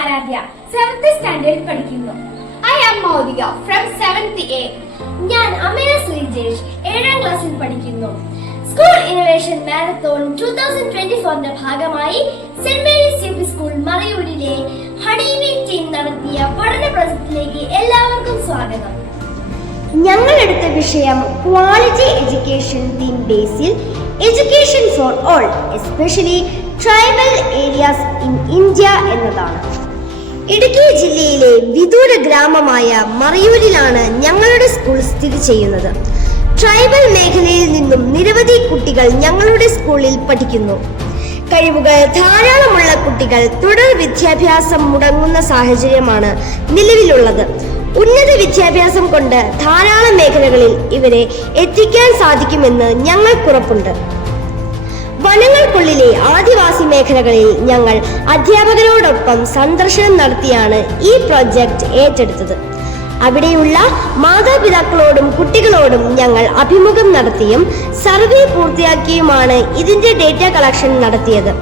Aaradhya 7th സ്റ്റാൻഡേർഡിൽ പഠിക്കുന്നു. I am Maudika from 7th A. ഞാൻ അമീന ശ്രീജേഷ് 7ാം ക്ലാസ്സിൽ പഠിക്കുന്നു. സ്കൂൾ ഇന്നോവേഷൻ മാരത്തോൺ 2024ന്റെ ഭാഗമായി Saint Mary's U P school മറയൂരിലെ ഹണിവീ ടീം നടത്തിയ പഠന പ്രൊജക്ടിലേക്ക് എല്ലാവർക്കും സ്വാഗതം. ഞങ്ങൾ എടുത്ത വിഷയം ക്വാളിറ്റി എഡ്യൂക്കേഷൻ തീം ബേസിൽ education for all especially tribal areas in India എന്നതാണ്. ഇടുക്കി ജില്ലയിലെ വിദൂര ഗ്രാമമായ മറയൂരിലാണ് ഞങ്ങളുടെ സ്കൂൾ സ്ഥിതി ചെയ്യുന്നത്. ട്രൈബൽ മേഖലയിൽ നിന്നും നിരവധി കുട്ടികൾ ഞങ്ങളുടെ സ്കൂളിൽ പഠിക്കുന്നു. കഴിവുകൾ ധാരാളമുള്ള കുട്ടികൾ തുടർ വിദ്യാഭ്യാസം മുടങ്ങുന്ന സാഹചര്യമാണ് നിലവിലുള്ളത്. ഉന്നത വിദ്യാഭ്യാസം കൊണ്ട് ധാരാളം മേഖലകളിൽ ഇവരെ എത്തിക്കാൻ സാധിക്കുമെന്ന് ഞങ്ങൾക്കുറപ്പുണ്ട്. വനങ്ങൾക്കുള്ളിലെ ആദിവാസി മേഖലകളിൽ ഞങ്ങൾ അധ്യാപകരോടൊപ്പം സന്ദർശനം നടത്തിയാണ് ഈ പ്രോജക്റ്റ് ഏറ്റെടുത്തത്. അവിടെയുള്ള മാതാപിതാക്കളോടും കുട്ടികളോടും ഞങ്ങൾ അഭിമുഖം നടത്തിയും സർവേ പൂർത്തിയാക്കിയുമാണ് ഇതിന്റെ ഡേറ്റ കളക്ഷൻ നടത്തിയത്.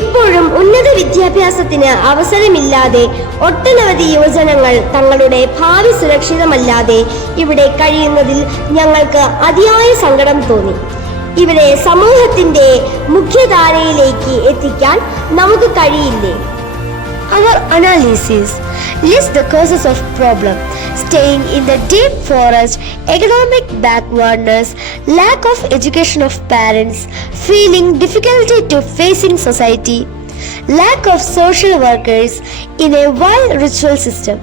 ഇപ്പോഴും ഉന്നത വിദ്യാഭ്യാസത്തിന് അവസരമില്ലാതെ ഒട്ടനവധി യുവജനങ്ങൾ തങ്ങളുടെ ഭാവി സുരക്ഷിതമല്ലാതെ ഇവിടെ കഴിയുന്നതിൽ ഞങ്ങൾക്ക് അതിയായ സങ്കടം തോന്നി. ഇവരെ സമൂഹത്തിന്റെ മുഖ്യധാരയിലേക്ക് എത്തിക്കാൻ നമുക്ക് കഴിയില്ലേ? Our analysis lists the causes of problem: staying in the deep forest, economic backwardness, lack of education of parents, feeling difficulty to facing society, lack of social workers in a wild ritual system.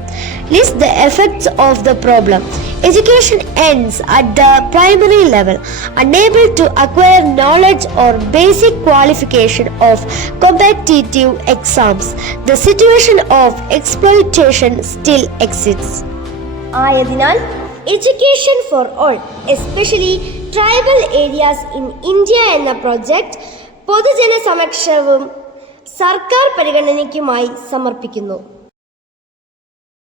List the effects of the problem. Education ends at the primary level, unable to acquire knowledge or basic qualification of competitive exams. The situation of exploitation still exists. ആയതിനാൽ education for all especially tribal areas in India എന്ന project പൊതുജന സമക്ഷവും സർക്കാർ പരിഗണനയ്ക്കുമായി സമർപ്പിക്കുന്നു.